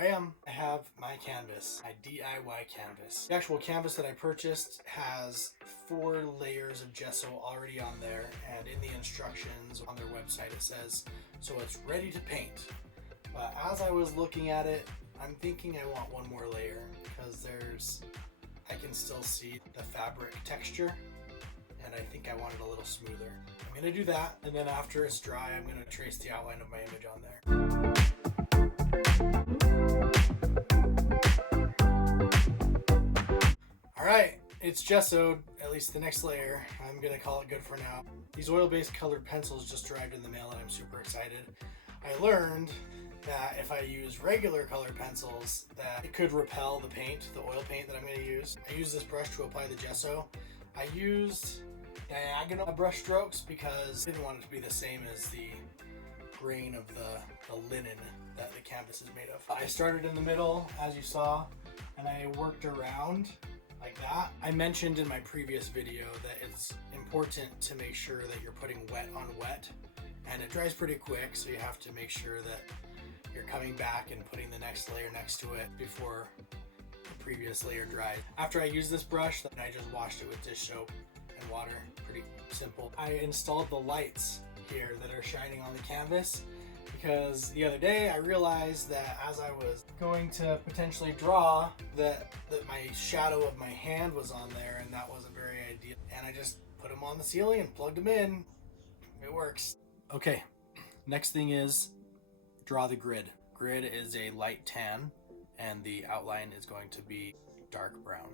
I am. I have my canvas, my DIY canvas. The actual canvas that I purchased has 4 layers of gesso already on there, and in the instructions on their website it says, so it's ready to paint. But as I was looking at it, I'm thinking I want one more layer because I can still see the fabric texture, and I think I want it a little smoother. I'm gonna do that, and then after it's dry, I'm gonna trace the outline of my image on there. All right, it's gessoed, at least the next layer. I'm gonna call it good for now. These oil-based colored pencils just arrived in the mail and I'm super excited. I learned that if I use regular colored pencils, that it could repel the paint, the oil paint that I'm gonna use. I use this brush to apply the gesso. I used diagonal brush strokes because I didn't want it to be the same as the grain of the linen that the canvas is made of. I started in the middle, as you saw, and I worked around like that. I mentioned in my previous video that it's important to make sure that you're putting wet on wet, and it dries pretty quick, so you have to make sure that you're coming back and putting the next layer next to it before the previous layer dries. After I used this brush, then I just washed it with dish soap and water. Pretty simple. I installed the lights here that are shining on the canvas because the other day I realized that as I was going to potentially draw that my shadow of my hand was on there, and that wasn't very ideal. And I just put them on the ceiling and plugged them in. It works. Okay, next thing is draw the grid. Grid is a light tan and the outline is going to be dark brown.